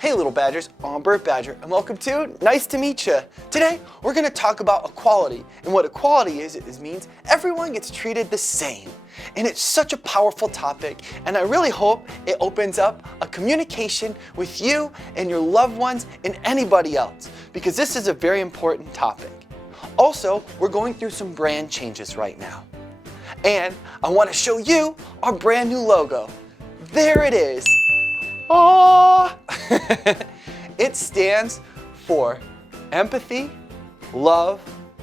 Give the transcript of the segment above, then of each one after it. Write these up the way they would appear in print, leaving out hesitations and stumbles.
Hey little Badgers, I'm Bert Badger and welcome to Nice to Meet Ya. Today we're going to talk about equality, and what equality is means everyone gets treated the same. And it's such a powerful topic, and I really hope it opens up a communication with you and your loved ones and anybody else, because this is a very important topic. Also, we're going through some brand changes right now. And I want to show you our brand new logo. There it is. Aww. It stands for empathy, love,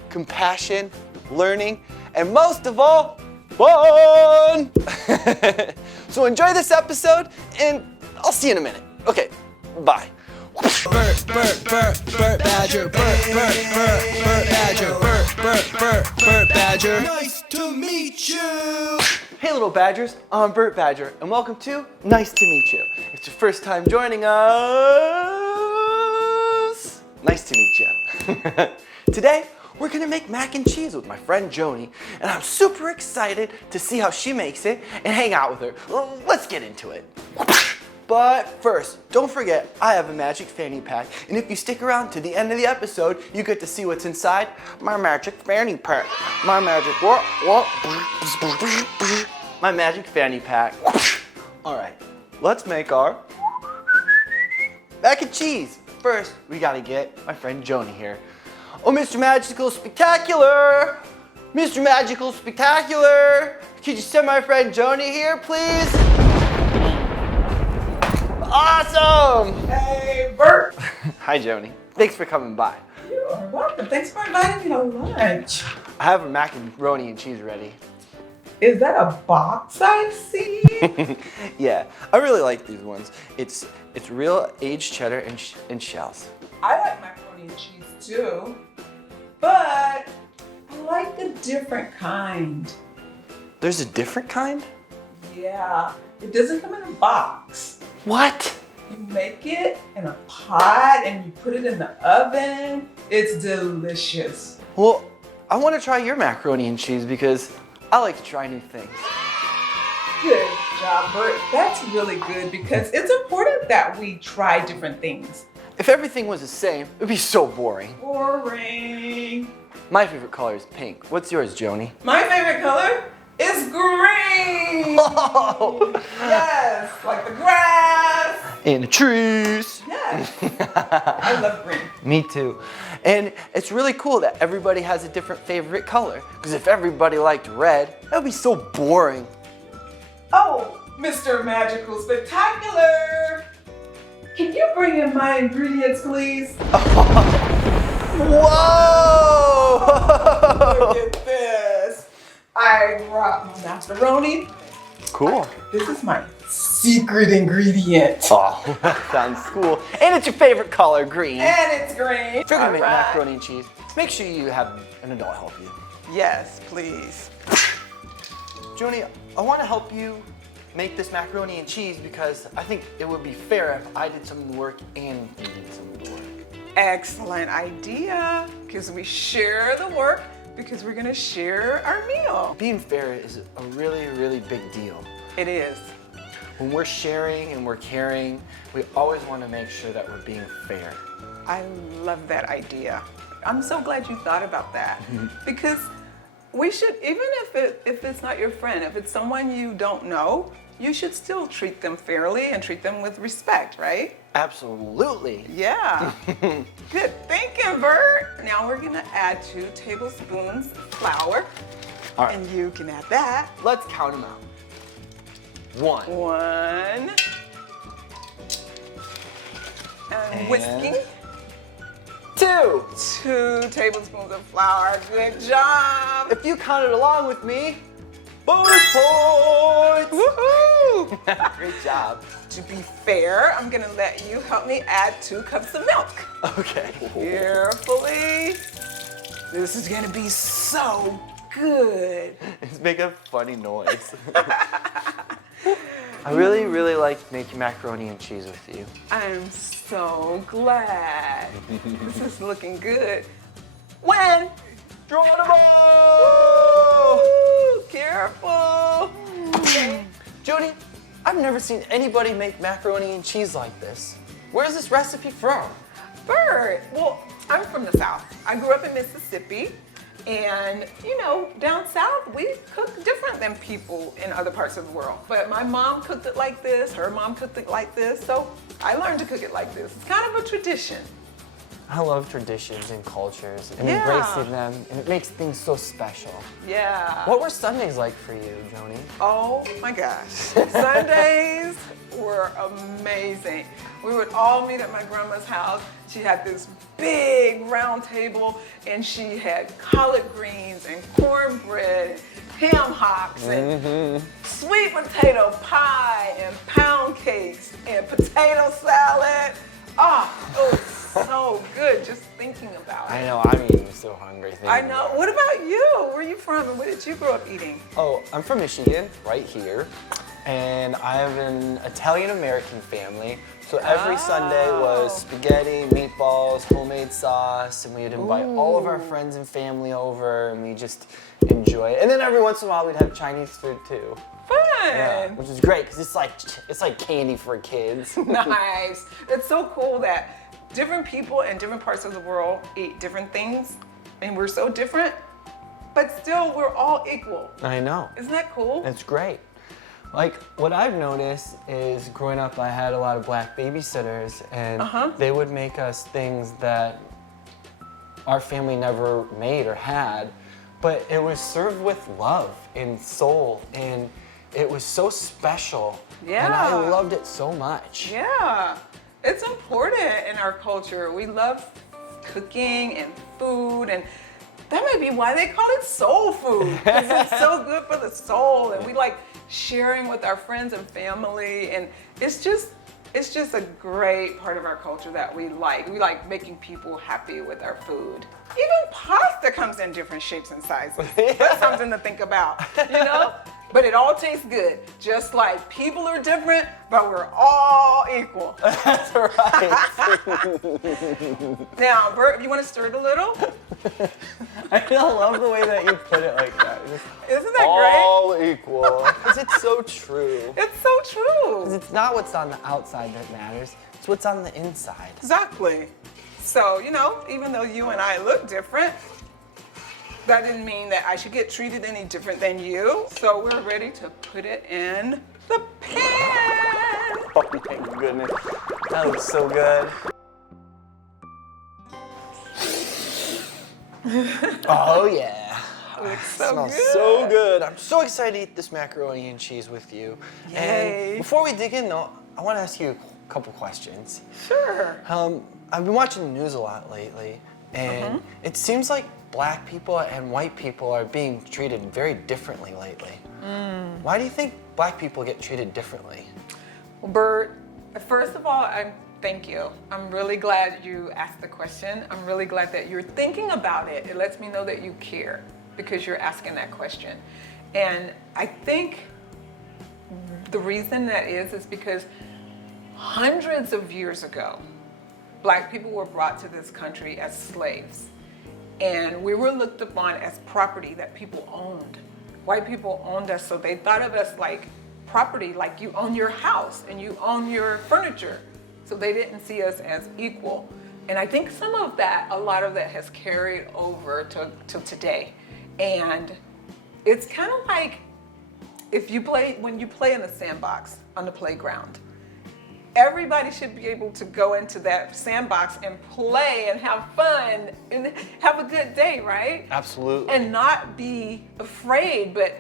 compassion, learning, and most of all, fun! So enjoy this episode, and I'll see you in a minute. Okay, bye. Bert Badger, Bert Badger, Bert Badger. Nice to meet you. Hey little Badgers, I'm Bert Badger, and welcome to Nice to Meet You. If it's your first time joining us, nice to meet you. Today, we're gonna make mac and cheese with my friend Joni, and I'm super excited to see how she makes it and hang out with her. Well, let's get into it. But first, don't forget, I have a magic fanny pack, and if you stick around to the end of the episode, you get to see what's inside my magic fanny pack. My magic My magic fanny pack. All right, let's make our mac and cheese. First, we gotta get my friend Joni here. Oh, Mr. Magical Spectacular! Mr. Magical Spectacular! Could you send my friend Joni here, please? Awesome! Hey, Bert. Hi, Joni. Thanks for coming by. You are welcome. Thanks for inviting me to lunch. I have a macaroni and cheese ready. Is that a box I see? Yeah, I really like these ones. It's real aged cheddar and shells. I like macaroni and cheese too, but I like a different kind. There's a different kind? Yeah, it doesn't come in a box. What? You make it in a pot and you put it in the oven. It's delicious. Well, I want to try your macaroni and cheese because I like to try new things. Good job, Bert. That's really good because it's important that we try different things. If everything was the same, it would be so boring. Boring. My favorite color is pink. What's yours, Joni? My favorite color is green. Oh! Yes, like the grass. And the trees. Yes. I love green. Me too. And it's really cool that everybody has a different favorite color. Because if everybody liked red, that would be so boring. Oh, Mr. Magical Spectacular. Can you bring in my ingredients, please? Whoa! Look at this. I brought my macaroni. Cool. This is my secret ingredient. Oh, that sounds cool. And it's your favorite color, green. And it's green. If you're gonna make All right. macaroni and cheese, make sure you have an adult help you. Yes, please. Joni, I want to help you make this macaroni and cheese because I think it would be fair if I did some of the work and you did some of the work. Excellent idea, because we share the work because we're gonna share our meal. Being fair is a really, really big deal. It is. When we're sharing and we're caring, we always want to make sure that we're being fair. I love that idea. I'm so glad you thought about that because we should, even if it's not your friend, if it's someone you don't know, you should still treat them fairly and treat them with respect, right? Absolutely. Yeah. Good thinking, Bert. Now we're gonna add 2 tablespoons of flour. All right. And you can add that. Let's count them out. 1. 1. And whisking. 2. 2 tablespoons of flour. Good job. If you counted along with me, bonus points! Woohoo! Great job. To be fair, I'm gonna let you help me add 2 cups of milk. Okay. Carefully. This is gonna be so good. It's making a funny noise. I really, really like making macaroni and cheese with you. I'm so glad. This is looking good. When? Draw the ball! Woo! Careful. Joni, I've never seen anybody make macaroni and cheese like this. Where's this recipe from? Bert, well, I'm from the South. I grew up in Mississippi. And, you know, down south, we cook different than people in other parts of the world. But my mom cooked it like this, her mom cooked it like this, so I learned to cook it like this. It's kind of a tradition. I love traditions and cultures and Yeah. embracing them, and it makes things so special. Yeah. What were Sundays like for you, Joni? Oh my gosh. Sundays were amazing. We would all meet at my grandma's house. She had this big round table and she had collard greens and cornbread, ham hocks and sweet potato pie and pound cakes and potato salad. Oh, it was so good just thinking about it. I know, I'm eating so hungry. I know. What about you? Where are you from and what did you grow up eating? Oh, I'm from Michigan, right here. And I have an Italian-American family. So every Sunday was spaghetti, meatballs, homemade sauce, and we'd invite all of our friends and family over, and we just enjoy it. And then every once in a while, we'd have Chinese food too. Fun. Yeah, which is great because it's like candy for kids. Nice. It's so cool that different people in different parts of the world eat different things, and we're so different, but still we're all equal. I know. Isn't that cool? It's great. Like, what I've noticed is growing up, I had a lot of black babysitters, and they would make us things that our family never made or had, but it was served with love and soul, and it was so special. And I Yeah. loved it so much. Yeah. It's important in our culture. We love cooking and food, and that may be why they call it soul food, because it's so good for the soul, and we like sharing with our friends and family, and it's just a great part of our culture that we like. We like making people happy with our food. Even pasta comes in different shapes and sizes. That's something to think about, you know? But it all tastes good. Just like people are different, but we're all equal. That's right. Now, Bert, you want to stir it a little? I love the way that you put it like that. Just Isn't that great? all equal. Because it's so true. It's so true. It's not what's on the outside that matters, it's what's on the inside. Exactly. So, you know, even though you and I look different, that didn't mean that I should get treated any different than you. So we're ready to put it in the pan. Oh my goodness. That looks so good. Oh yeah. Looks so Smells good. so good. I'm so excited to eat this macaroni and cheese with you. Yay. And before we dig in though, I want to ask you a couple questions. Sure. I've been watching the news a lot lately, and it seems like black people and white people are being treated very differently lately. Why do you think black people get treated differently? Well, Bert, first of all, thank you. I'm really glad you asked the question. I'm really glad that you're thinking about it. It lets me know that you care because you're asking that question. And I think the reason that is because hundreds of years ago, black people were brought to this country as slaves. And we were looked upon as property that people owned. White people owned us, so they thought of us like property, like you own your house and you own your furniture. So they didn't see us as equal. And I think a lot of that has carried over to today. And it's kind of like when you play in the sandbox on the playground. Everybody should be able to go into that sandbox and play and have fun and have a good day, right? Absolutely. And not be afraid. But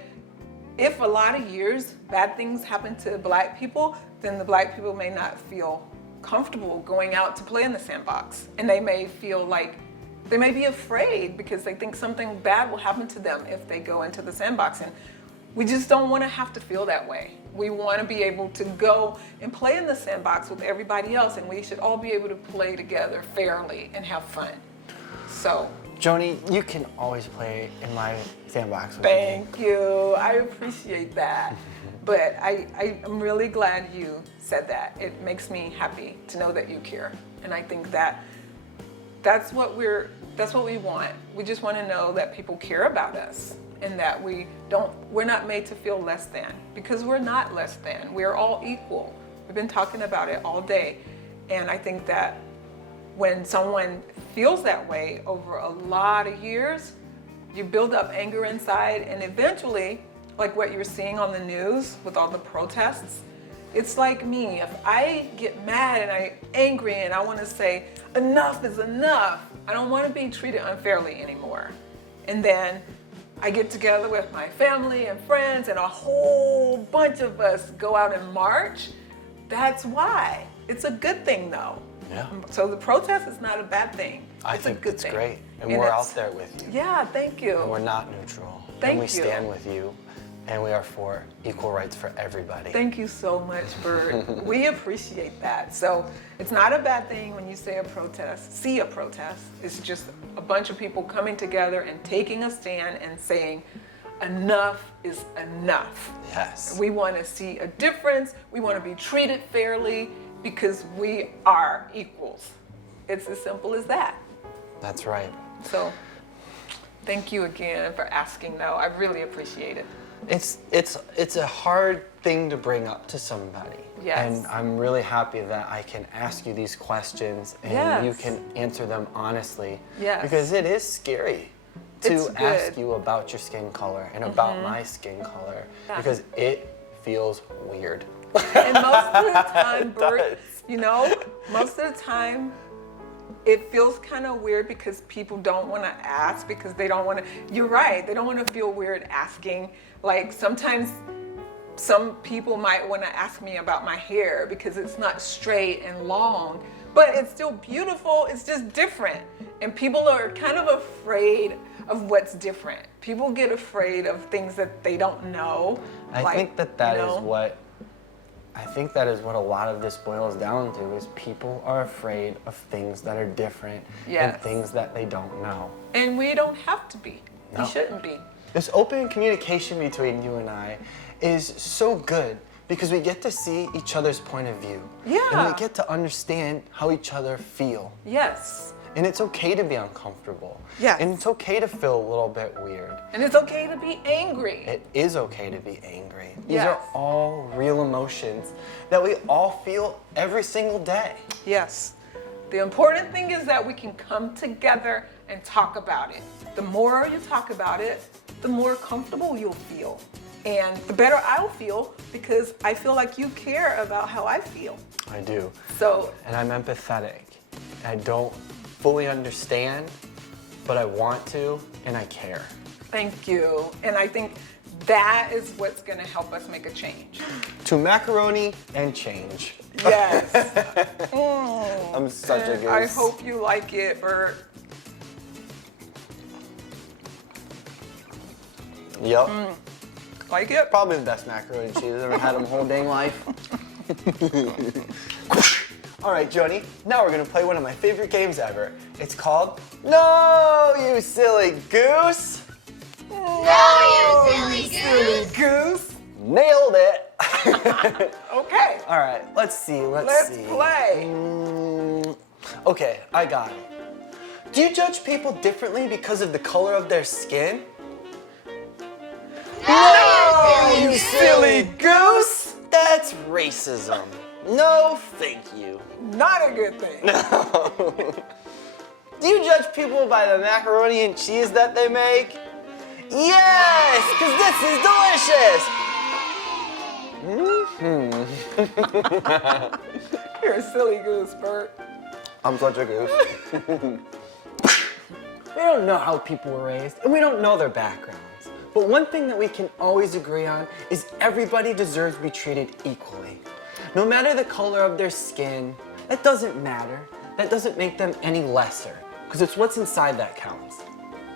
if a lot of years bad things happen to black people, then the black people may not feel comfortable going out to play in the sandbox. And they may feel like they may be afraid because they think something bad will happen to them if they go into the sandbox. And we just don't want to have to feel that way. We want to be able to go and play in the sandbox with everybody else, and we should all be able to play together fairly and have fun. So, Joni, you can always play in my sandbox with me. thank you. I appreciate that. But I'm really glad you said that. It makes me happy to know that you care. And I think that's what we want. We just want to know that people care about us and that we're not made to feel less than, because we're not less than. We're all equal. We've been talking about it all day. And I think that when someone feels that way over a lot of years, you build up anger inside, and eventually, like what you're seeing on the news with all the protests, it's like me. If I get mad and I'm angry and I want to say, enough is enough, I don't want to be treated unfairly anymore. And then I get together with my family and friends and a whole bunch of us go out and march. That's why. It's a good thing though. Yeah. So the protest is not a bad thing. I It's think a good it's thing. great. And And we're it's- out there with you. Yeah, thank you. And we're not neutral. Thank and we you. stand with you. And we are for equal rights for everybody. Thank you so much, Bert. We appreciate that. So it's not a bad thing when you see a protest. It's just a bunch of people coming together and taking a stand and saying, enough is enough. Yes. We want to see a difference. We want to be treated fairly because we are equals. It's as simple as that. That's right. So thank you again for asking though. I really appreciate it. It's a hard thing to bring up to somebody. Yes. And I'm really happy that I can ask you these questions and Yes. you can answer them honestly. Yes. Because it is scary to It's ask good. you about your skin color and about my skin color Yeah. because it feels weird. And most of the time, Bert, does. you know, most of the time, it feels kind of weird because people don't want to ask because they don't want to, you're right, they don't want to feel weird asking. Like sometimes some people might want to ask me about my hair because it's not straight and long, but it's still beautiful, it's just different. And people are kind of afraid of what's different. People get afraid of things that they don't know. I like, think that you is know? what a lot of this boils down to is people are afraid of things that are different and Yes. things that they don't know. And we don't have to be. No. We shouldn't be. This open communication between you and I is so good because we get to see each other's point of view. Yeah. And we get to understand how each other feel. Yes. And it's okay to be uncomfortable. Yes. And it's okay to feel a little bit weird. And it's okay to be angry. It is okay to be angry. These Yes. are all real emotions that we all feel every single day. Yes. The important thing is that we can come together and talk about it. The more you talk about it, the more comfortable you'll feel. And the better I'll feel because I feel like you care about how I feel. I do. So, And I'm empathetic. I don't fully understand, but I want to and I care. thank you. And I think that is what's going to help us make a change. To macaroni and change. Yes. I'm such a And goose. I hope you like it, Bert. Yep. Like it? Probably the best macaroni and cheese I've ever had in my whole dang life. All right, Joni, now we're gonna play one of my favorite games ever. It's called No, You Silly Goose. No, you silly goose! Goose. Nailed it. Okay. All right, let's see. Let's see. play. Okay, I got it. Do you judge people differently because of the color of their skin? No, you silly goose! That's racism. No, thank you. Not a good thing. Do you judge people by the macaroni and cheese that they make? Yes, because this is delicious. You're a silly goose, Bert. I'm such a goose. We don't know how people were raised, and we don't know their backgrounds. But one thing that we can always agree on is everybody deserves to be treated equally. No matter the color of their skin, that doesn't matter. That doesn't make them any lesser, because it's what's inside that counts.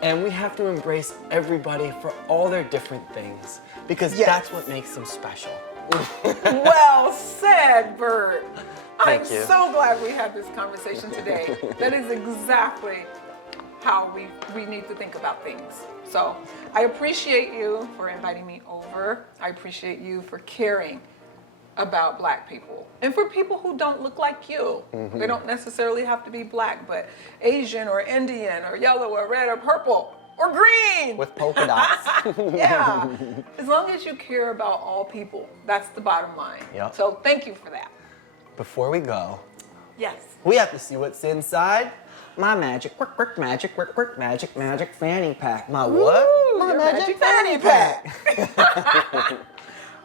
And we have to embrace everybody for all their different things, because Yes. that's what makes them special. Well said, Bert. I'm Thank you. so glad we had this conversation today. That is exactly how we need to think about things. So I appreciate you for inviting me over. I appreciate you for caring about Black people and for people who don't look like you. They don't necessarily have to be Black, but Asian or Indian or yellow or red or purple or green. With polka dots. Yeah, as long as you care about all people, that's the bottom line. Yep. So thank you for that. Before we go, Yes. We have to see what's inside my magic, work, magic, work, magic fanny pack. My what? Ooh, My your magic fanny pack.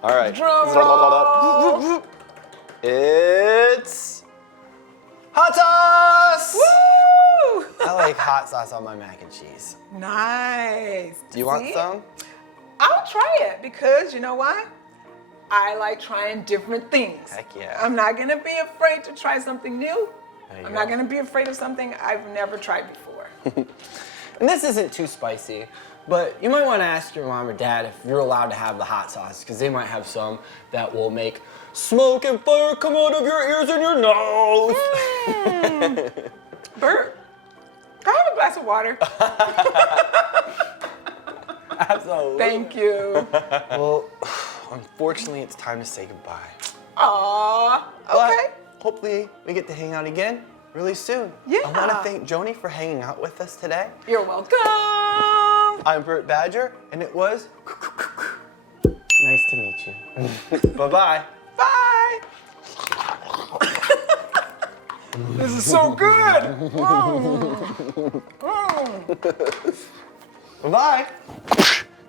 All right. Drum roll. It's hot sauce. Woo! I like hot sauce on my mac and cheese. Nice. Do you want See? some? I'll try it because you know why? I like trying different things. Heck yeah. I'm not gonna be afraid to try something new. There you I'm go. not gonna be afraid of something I've never tried before. And this isn't too spicy, but you might want to ask your mom or dad if you're allowed to have the hot sauce, because they might have some that will make smoke and fire come out of your ears and your nose. Bert, can I have a glass of water? Absolutely. Thank you. Well, unfortunately, it's time to say goodbye. Aww. But Okay. hopefully, we get to hang out again really soon. Yeah. I want to thank Joni for hanging out with us today. You're welcome. I'm Bert Badger, and it was Nice to meet you. bye-bye. Bye. This is so good. Bye-bye.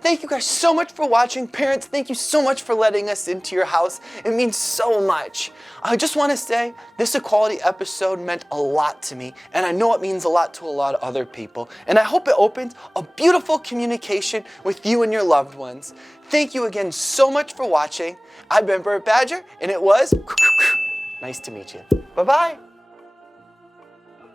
Thank you guys so much for watching. Parents, thank you so much for letting us into your house. It means so much. I just want to say this equality episode meant a lot to me, and I know it means a lot to a lot of other people. And I hope it opens a beautiful communication with you and your loved ones. Thank you again so much for watching. I've been Bert Badger, and it was nice to meet you. Bye-bye.